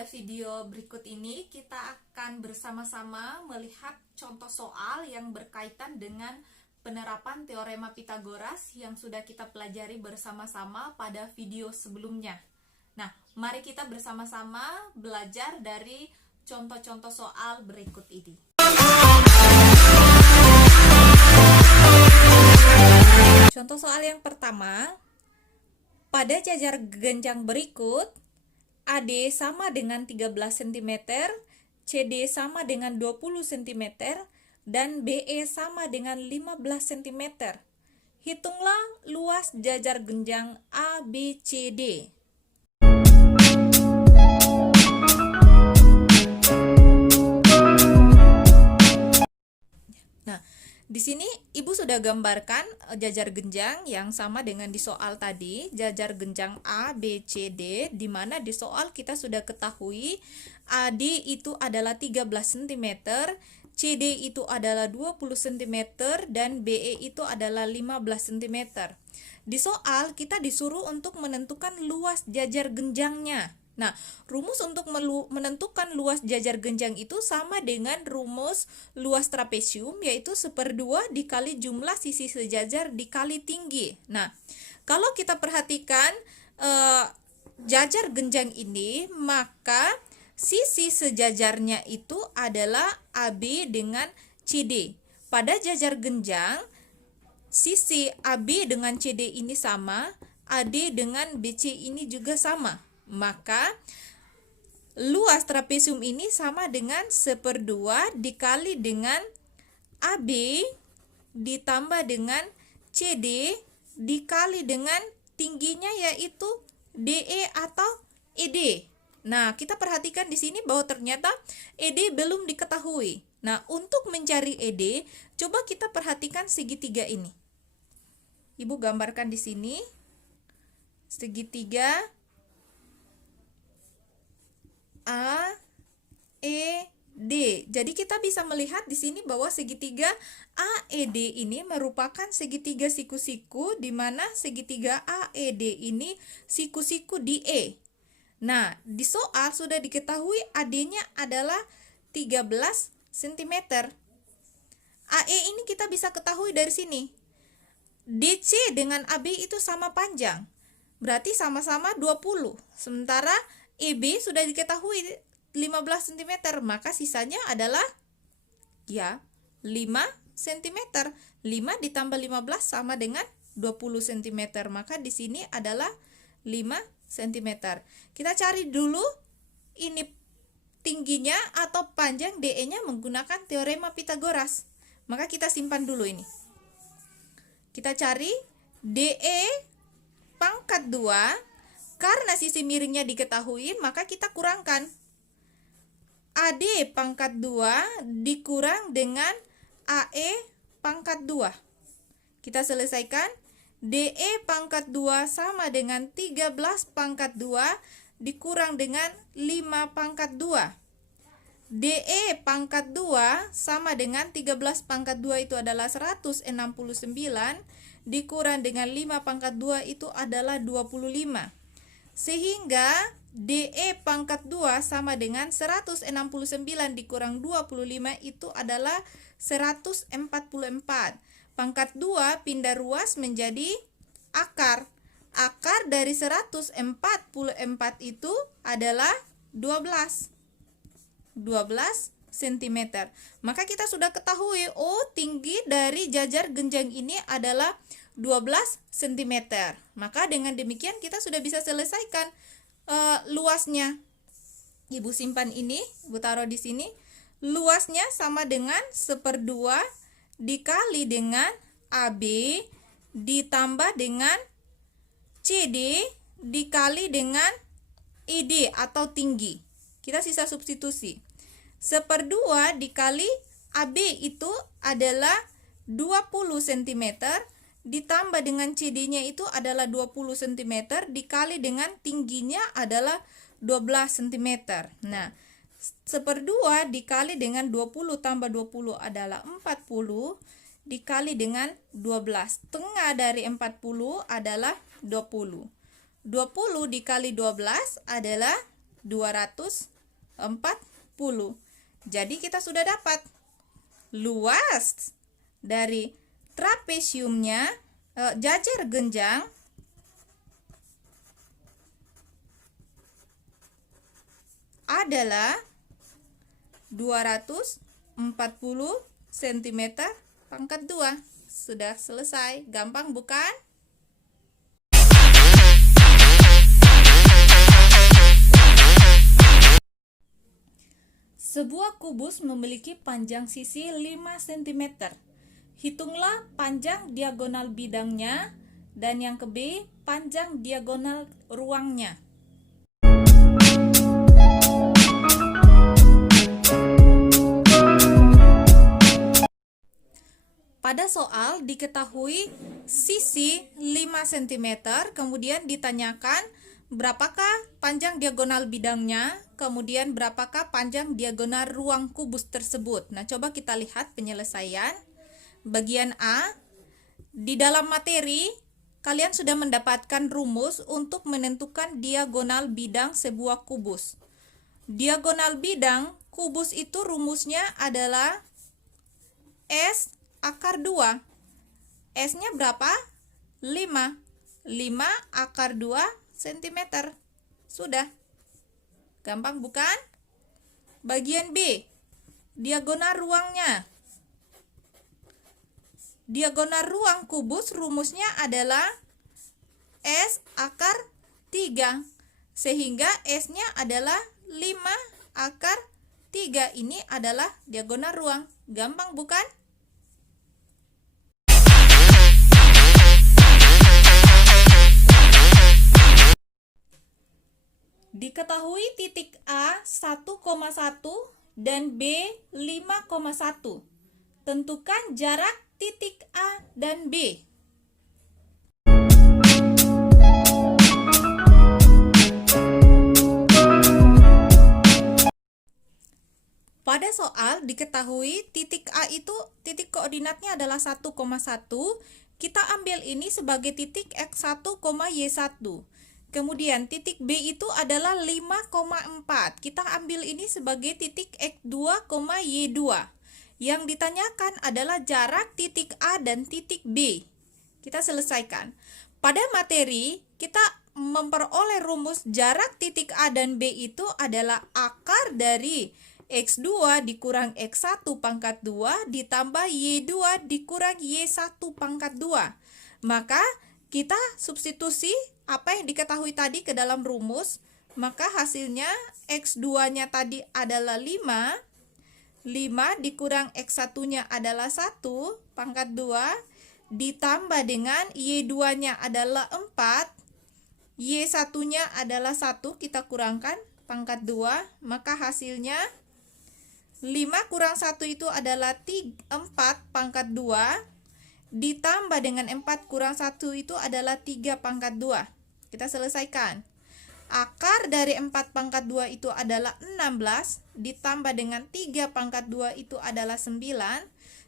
Pada video berikut ini kita akan bersama-sama melihat contoh soal yang berkaitan dengan penerapan teorema Pythagoras yang sudah kita pelajari bersama-sama pada video sebelumnya. Nah, mari kita bersama-sama belajar dari contoh-contoh soal berikut ini. Contoh soal yang pertama, pada jajar genjang berikut, AD sama dengan 13 cm, CD sama dengan 20 cm, dan BE sama dengan 15 cm. Hitunglah luas jajar genjang ABCD. Nah, di sini Ibu sudah gambarkan jajar genjang yang sama dengan di soal tadi, jajar genjang A, B, C, D, di mana di soal kita sudah ketahui AD itu adalah 13 cm, CD itu adalah 20 cm, dan BE itu adalah 15 cm. Di soal kita disuruh untuk menentukan luas jajar genjangnya. Nah, rumus untuk menentukan luas jajar genjang itu sama dengan rumus luas trapesium, yaitu 1/2 dikali jumlah sisi sejajar dikali tinggi. Nah, kalau kita perhatikan jajar genjang ini, maka sisi sejajarnya itu adalah AB dengan CD. Pada jajar genjang, sisi AB dengan CD ini sama, AD dengan BC ini juga sama. Maka luas trapesium ini sama dengan 1/2 dikali dengan AB ditambah dengan CD dikali dengan tingginya, yaitu DE atau ED. Nah, kita perhatikan di sini bahwa ternyata ED belum diketahui. Nah, untuk mencari ED, coba kita perhatikan segitiga ini. Ibu gambarkan di sini segitiga A, E, D. Jadi kita bisa melihat di sini bahwa segitiga AED ini merupakan segitiga siku-siku, di mana segitiga AED ini siku-siku di E. Nah, di soal sudah diketahui AD-nya adalah 13 cm. AE ini kita bisa ketahui dari sini. DC dengan AB itu sama panjang, berarti sama-sama 20. Sementara EB sudah diketahui 15 cm, maka sisanya adalah 5 cm. 5 ditambah 15 sama dengan 20 cm, maka di sini adalah 5 cm. Kita cari dulu ini tingginya atau panjang DE-nya menggunakan teorema Pythagoras. Maka kita simpan dulu ini. Kita cari DE pangkat 2. Karena sisi miringnya diketahui, maka kita kurangkan. AD pangkat 2 dikurang dengan AE pangkat 2. Kita selesaikan. DE pangkat 2 sama dengan 13 pangkat 2 dikurang dengan 5 pangkat 2. DE pangkat 2 sama dengan 13 pangkat 2 itu adalah 169, dikurang dengan 5 pangkat 2 itu adalah 25. Sehingga DE pangkat 2 sama dengan 169 dikurang 25 itu adalah 144. Pangkat 2 pindah ruas menjadi akar. Akar dari 144 itu adalah 12 cm. Maka kita sudah ketahui, tinggi dari jajar genjang ini adalah 12 cm. Maka dengan demikian kita sudah bisa selesaikan luasnya. Ibu simpan ini, Ibu taruh di sini. Luasnya sama dengan 1/2 dikali dengan AB ditambah dengan CD dikali dengan ED atau tinggi. Kita sisa substitusi. 1/2 dikali AB itu adalah 20 cm ditambah dengan CD-nya itu adalah 20 cm dikali dengan tingginya adalah 12 cm. Nah, 1/2 dikali dengan 20 tambah 20 adalah 40 dikali dengan 12. Tengah dari 40 adalah 20. 20 dikali 12 adalah 200 40. Jadi kita sudah dapat luas dari trapesiumnya, jajar genjang adalah 240 cm pangkat 2. Sudah selesai, gampang bukan? Sebuah kubus memiliki panjang sisi 5 cm. Hitunglah panjang diagonal bidangnya dan yang ke B, panjang diagonal ruangnya. Pada soal diketahui sisi 5 cm, kemudian ditanyakan berapakah panjang diagonal bidangnya, kemudian berapakah panjang diagonal ruang kubus tersebut. Nah, coba kita lihat penyelesaian. Bagian A, di dalam materi, kalian sudah mendapatkan rumus untuk menentukan diagonal bidang sebuah kubus. Diagonal bidang kubus itu rumusnya adalah S akar 2. S-nya berapa? 5. 5 akar 2 cm. Sudah. Gampang bukan? Bagian B, diagonal ruangnya. Diagonal ruang kubus rumusnya adalah S akar 3. Sehingga S-nya adalah 5 akar 3. Ini adalah diagonal ruang. Gampang bukan? Diketahui titik A 1,1 dan B 5,1. Tentukan jarak titik A dan B. Pada soal diketahui titik A itu titik koordinatnya adalah 1,1. Kita ambil ini sebagai titik X1, Y1. Kemudian titik B itu adalah 5,4. Kita ambil ini sebagai titik X2, Y2. Yang ditanyakan adalah jarak titik A dan titik B. Kita selesaikan. Pada materi, kita memperoleh rumus jarak titik A dan B itu adalah akar dari X2 dikurang X1 pangkat 2 ditambah Y2 dikurang Y1 pangkat 2. Maka kita substitusi apa yang diketahui tadi ke dalam rumus, maka hasilnya X2-nya tadi adalah 5 dikurang X1-nya adalah 1 pangkat 2 ditambah dengan Y2-nya adalah 4, Y1-nya adalah 1, kita kurangkan pangkat 2, maka hasilnya 5 kurang 1 itu adalah 4 pangkat 2 ditambah dengan 4 kurang 1 itu adalah 3 pangkat 2. Kita selesaikan. Akar dari 4 pangkat 2 itu adalah 16 ditambah dengan 3 pangkat 2 itu adalah 9,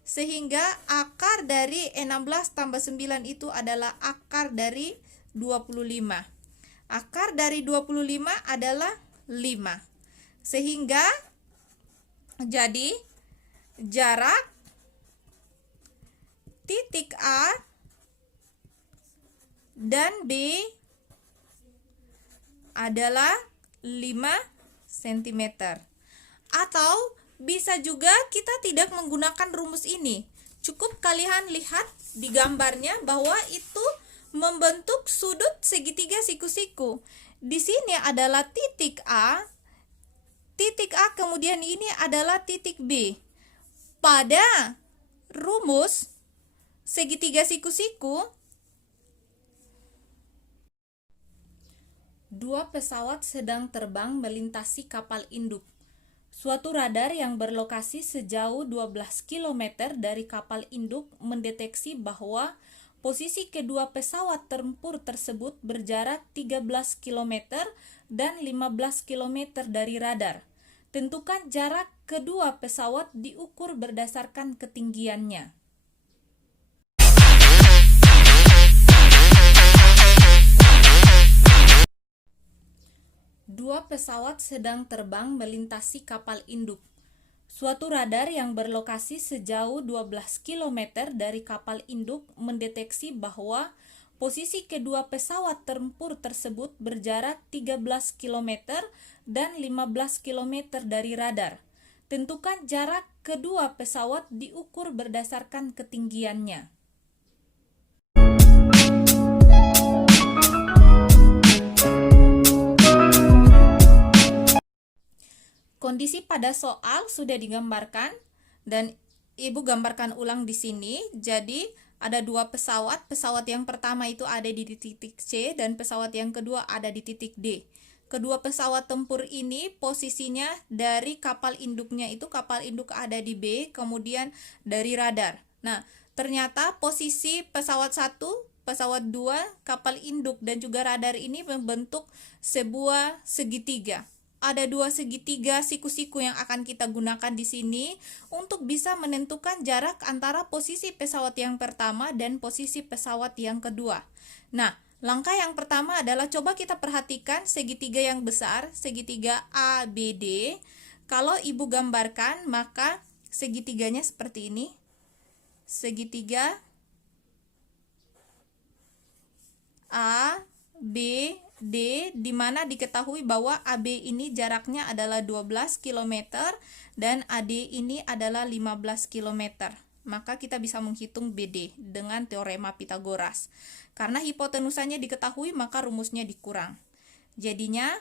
sehingga akar dari 16 tambah 9 itu adalah akar dari 25. Akar dari 25 adalah 5. Sehingga jadi jarak titik A dan B adalah 5 cm. Atau bisa juga kita tidak menggunakan rumus ini. Cukup kalian lihat di gambarnya bahwa itu membentuk sudut segitiga siku-siku. Di sini adalah titik A kemudian ini adalah titik B. Pada rumus segitiga siku-siku, dua pesawat sedang terbang melintasi kapal induk. Suatu radar yang berlokasi sejauh 12 km dari kapal induk mendeteksi bahwa posisi kedua pesawat tempur tersebut berjarak 13 km dan 15 km dari radar. Tentukan jarak kedua pesawat diukur berdasarkan ketinggiannya. Dua pesawat sedang terbang melintasi kapal induk. Suatu radar yang berlokasi sejauh 12 km dari kapal induk mendeteksi bahwa posisi kedua pesawat tempur tersebut berjarak 13 km dan 15 km dari radar. Tentukan jarak kedua pesawat diukur berdasarkan ketinggiannya. Kondisi pada soal sudah digambarkan dan Ibu gambarkan ulang di sini. Jadi ada dua pesawat. Pesawat yang pertama itu ada di titik C dan pesawat yang kedua ada di titik D. Kedua pesawat tempur ini posisinya dari kapal induknya itu, kapal induk ada di B, kemudian dari radar. Nah, ternyata posisi pesawat 1, pesawat 2, kapal induk dan juga radar ini membentuk sebuah segitiga. Ada dua segitiga siku-siku yang akan kita gunakan di sini untuk bisa menentukan jarak antara posisi pesawat yang pertama dan posisi pesawat yang kedua. Nah, langkah yang pertama adalah coba kita perhatikan segitiga yang besar, segitiga ABD. Kalau Ibu gambarkan, maka segitiganya seperti ini. Segitiga A, B, D, di mana diketahui bahwa AB ini jaraknya adalah 12 km dan AD ini adalah 15 km. Maka kita bisa menghitung BD dengan teorema Pythagoras. Karena hipotenusanya diketahui, maka rumusnya dikurang. Jadinya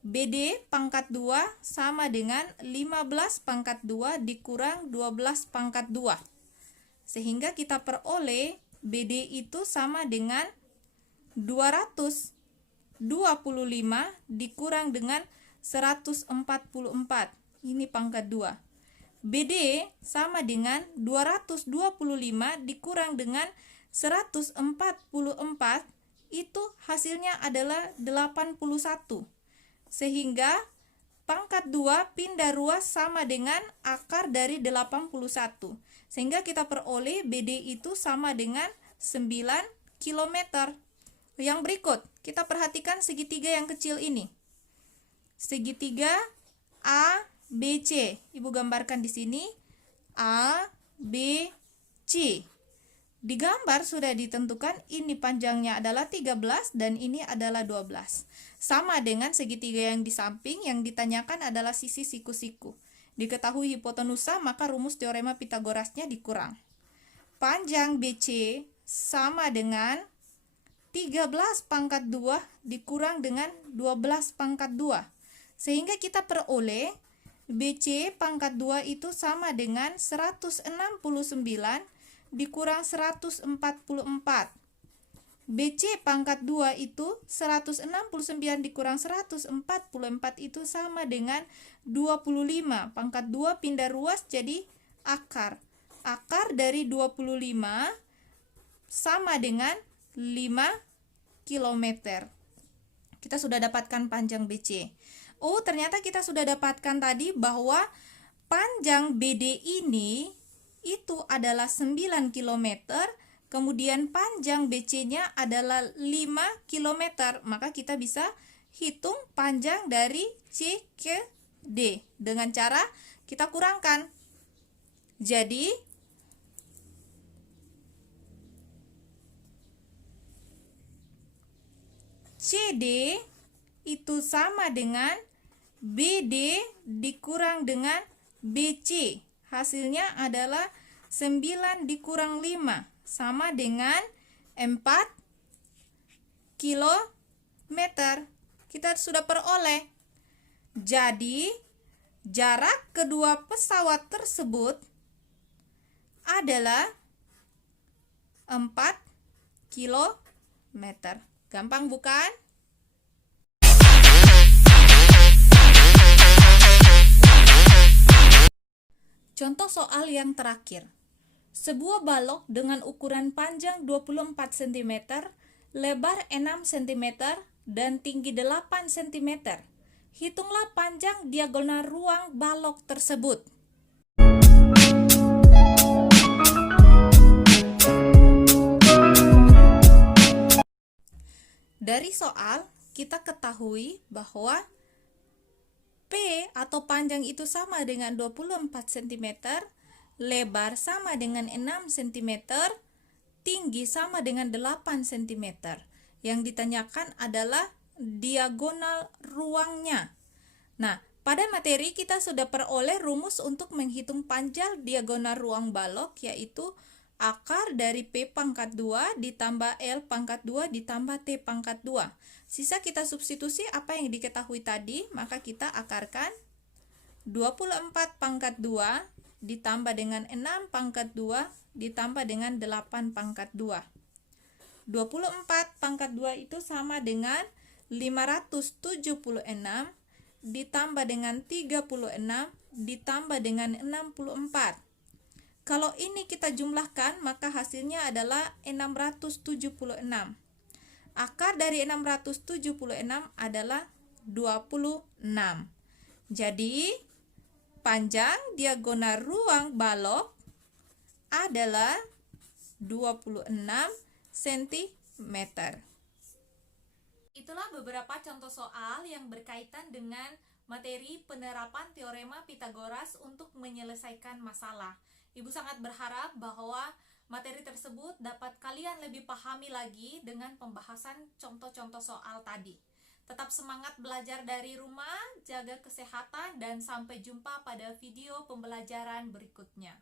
BD pangkat 2 sama dengan 15 pangkat 2 dikurang 12 pangkat 2. Sehingga kita peroleh BD itu sama dengan 225 dikurang dengan 144. Ini pangkat 2. BD sama dengan 225 dikurang dengan 144. Itu hasilnya adalah 81. Sehingga pangkat 2 pindah ruas sama dengan akar dari 81. Sehingga kita peroleh BD itu sama dengan 9 km. Yang berikut, kita perhatikan segitiga yang kecil ini. Segitiga ABC. Ibu gambarkan di sini ABC. Di gambar sudah ditentukan ini panjangnya adalah 13 dan ini adalah 12. Sama dengan segitiga yang di samping, yang ditanyakan adalah sisi siku-siku. Diketahui hipotenusa, maka rumus teorema Pythagorasnya dikurang. Panjang BC sama dengan 13 pangkat 2 dikurang dengan 12 pangkat 2. Sehingga kita peroleh BC pangkat 2 itu sama dengan 169 dikurang 144. BC pangkat 2 itu 169 dikurang 144 itu sama dengan 25. Pangkat 2 pindah ruas jadi akar. Akar dari 25 sama dengan 5 km. Kita sudah dapatkan panjang BC. Oh, ternyata kita sudah dapatkan tadi bahwa panjang BD ini itu adalah 9 km, kemudian panjang BC-nya adalah 5 km. Maka kita bisa hitung panjang dari C ke D dengan cara kita kurangkan. Jadi CD itu sama dengan BD dikurang dengan BC. Hasilnya adalah 9 dikurang 5 sama dengan 4 km. Kita sudah peroleh. Jadi, jarak kedua pesawat tersebut adalah 4 km. Gampang bukan? Contoh soal yang terakhir. Sebuah balok dengan ukuran panjang 24 cm, lebar 6 cm, dan tinggi 8 cm. Hitunglah panjang diagonal ruang balok tersebut. Dari soal, kita ketahui bahwa P atau panjang itu sama dengan 24 cm, lebar sama dengan 6 cm, tinggi sama dengan 8 cm. Yang ditanyakan adalah diagonal ruangnya. Nah, pada materi kita sudah peroleh rumus untuk menghitung panjang diagonal ruang balok, yaitu akar dari P pangkat 2 ditambah L pangkat 2 ditambah T pangkat 2. Sisa kita substitusi apa yang diketahui tadi, maka kita akarkan 24 pangkat 2 ditambah dengan 6 pangkat 2 ditambah dengan 8 pangkat 2. 24 pangkat 2 itu sama dengan 576 ditambah dengan 36 ditambah dengan 64. Kalau ini kita jumlahkan, maka hasilnya adalah 676. Akar dari 676 adalah 26. Jadi, panjang diagonal ruang balok adalah 26 cm. Itulah beberapa contoh soal yang berkaitan dengan materi penerapan teorema Pitagoras untuk menyelesaikan masalah. Ibu sangat berharap bahwa materi tersebut dapat kalian lebih pahami lagi dengan pembahasan contoh-contoh soal tadi. Tetap semangat belajar dari rumah, jaga kesehatan, dan sampai jumpa pada video pembelajaran berikutnya.